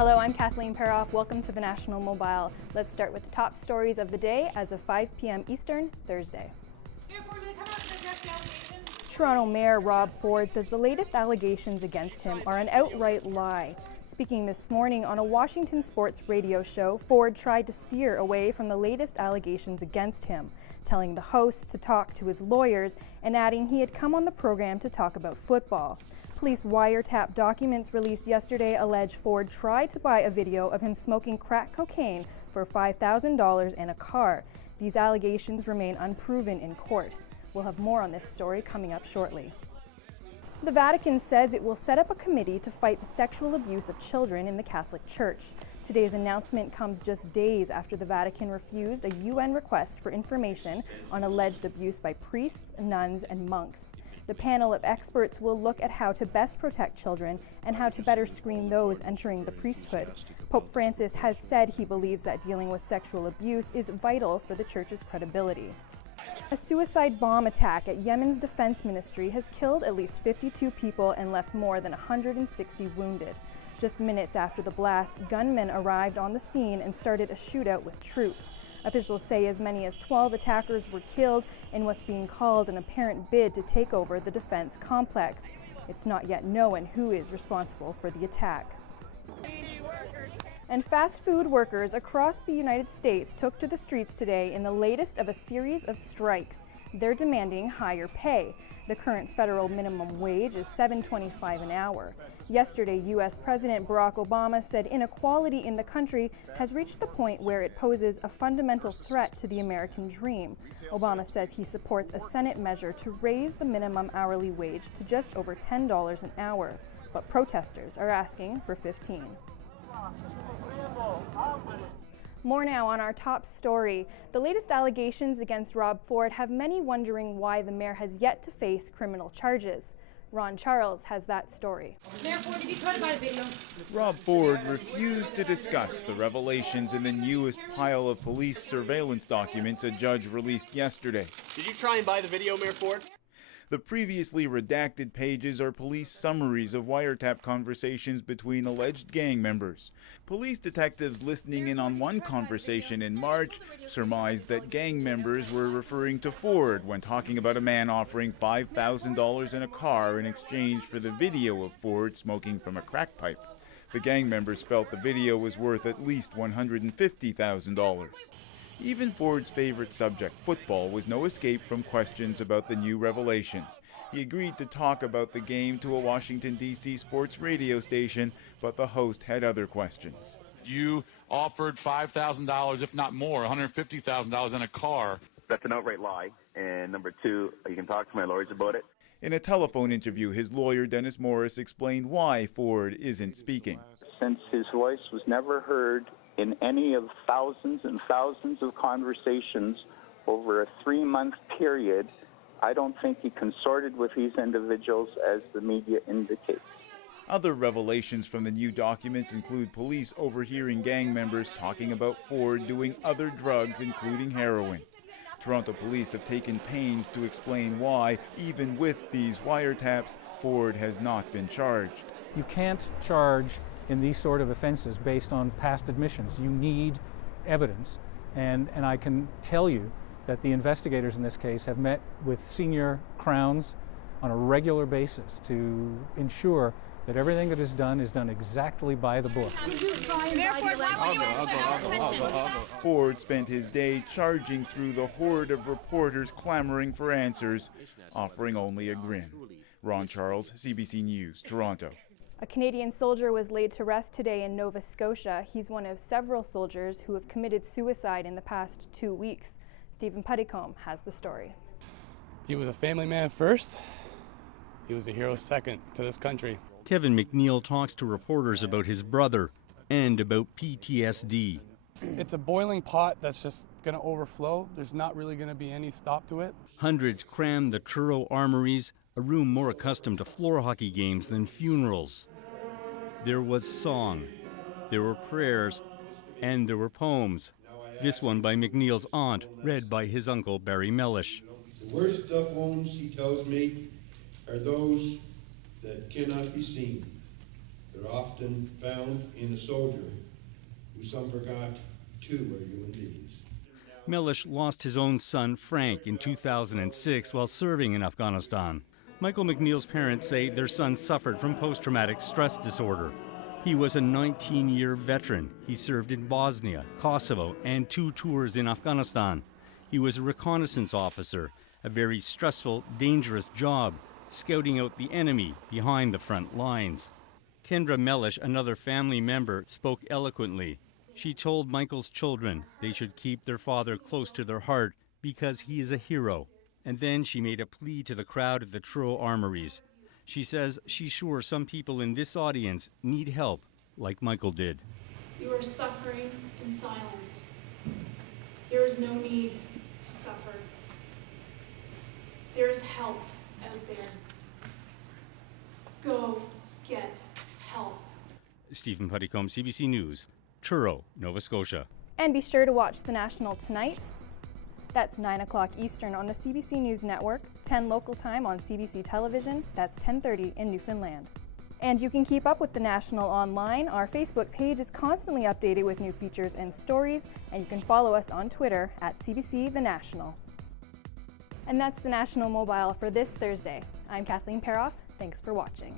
Hello, I'm Kathleen Peroff. Welcome to the National Mobile. Let's start with the top stories of the day as of 5 p.m. Eastern, Thursday. Toronto Mayor Rob Ford says the latest allegations against him are an outright lie. Speaking this morning on a Washington sports radio show, Ford tried to steer away from the latest allegations against him, telling the host to talk to his lawyers and adding he had come on the program to talk about football. Police wiretap documents released yesterday allege Ford tried to buy a video of him smoking crack cocaine for $5,000 and a car. These allegations remain unproven in court. We'll have more on this story coming up shortly. The Vatican says it will set up a committee to fight the sexual abuse of children in the Catholic Church. Today's announcement comes just days after the Vatican refused a UN request for information on alleged abuse by priests, nuns, and monks. The panel of experts will look at how to best protect children and how to better screen those entering the priesthood. Pope Francis has said he believes that dealing with sexual abuse is vital for the Church's credibility. A suicide bomb attack at Yemen's defense ministry has killed at least 52 people and left more than 160 wounded. Just minutes after the blast, gunmen arrived on the scene and started a shootout with troops. Officials say as many as 12 attackers were killed in what's being called an apparent bid to take over the defense complex. It's not yet known who is responsible for the attack. And fast food workers across the United States took to the streets today in the latest of a series of strikes. They're demanding higher pay. The current federal minimum wage is $7.25 an hour. Yesterday, U.S. President Barack Obama said inequality in the country has reached the point where it poses a fundamental threat to the American dream. Obama says he supports a Senate measure to raise the minimum hourly wage to just over $10 an hour, but protesters are asking for $15. More now on our top story. The latest allegations against Rob Ford have many wondering why the mayor has yet to face criminal charges. Ron Charles has that story. Mayor Ford, did you try to buy the video? Rob Ford refused to discuss the revelations in the newest pile of police surveillance documents a judge released yesterday. Did you try and buy the video, Mayor Ford? The previously redacted pages are police summaries of wiretap conversations between alleged gang members. Police detectives listening in on one conversation in March surmised that gang members were referring to Ford when talking about a man offering $5,000 in a car in exchange for the video of Ford smoking from a crack pipe. The gang members felt the video was worth at least $150,000. Even Ford's favorite subject, football, was no escape from questions about the new revelations. He agreed to talk about the game to a Washington, D.C. sports radio station, but the host had other questions. You offered $5,000, if not more, $150,000 in a car. That's an outright lie. And number two, you can talk to my lawyers about it. In a telephone interview, his lawyer, Dennis Morris, explained why Ford isn't speaking. Since his voice was never heard in any of thousands and thousands of conversations over a 3-month period, I don't think he consorted with these individuals as the media indicates. Other revelations from the new documents include police overhearing gang members talking about Ford doing other drugs, including heroin. Toronto police have taken pains to explain why, even with these wiretaps, Ford has not been charged. You can't charge in these sort of offenses based on past admissions. You need evidence, and I can tell you that the investigators in this case have met with senior Crowns on a regular basis to ensure that everything that is done exactly by the book. Ford spent his day charging through the horde of reporters clamoring for answers, offering only a grin. Ron Charles, CBC News, Toronto. A Canadian soldier was laid to rest today in Nova Scotia. He's one of several soldiers who have committed suicide in the past 2 weeks. Stephen Pettycombe has the story. He was a family man first. He was a hero second to this country. Kevin McNeil talks to reporters about his brother and about PTSD. It's a boiling pot that's just going to overflow. There's not really going to be any stop to it. Hundreds crammed the Truro Armories, a room more accustomed to floor hockey games than funerals. There was song, there were prayers, and there were poems. This one by McNeil's aunt, read by his uncle Barry Mellish. The worst of wounds, he tells me, are those that cannot be seen. They're often found in a soldier who some forgot too are human beings. Mellish lost his own son, Frank, in 2006 while serving in Afghanistan. Michael McNeil's parents say their son suffered from post-traumatic stress disorder. He was a 19-year veteran. He served in Bosnia, Kosovo, and 2 tours in Afghanistan. He was a reconnaissance officer, a very stressful, dangerous job, scouting out the enemy behind the front lines. Kendra Mellish, another family member, spoke eloquently. She told Michael's children they should keep their father close to their heart because he is a hero. And then she made a plea to the crowd at the Truro Armories. She says she's sure some people in this audience need help, like Michael did. You are suffering in silence. There is no need to suffer. There is help out there. Go get help. Stephen Puttycombe, CBC News, Truro, Nova Scotia. And be sure to watch The National tonight. That's 9 o'clock Eastern on the CBC News Network, 10 local time on CBC Television. That's 10:30 in Newfoundland. And you can keep up with The National online. Our Facebook page is constantly updated with new features and stories, and you can follow us on Twitter at CBC The National. And that's The National Mobile for this Thursday. I'm Kathleen Peroff. Thanks for watching.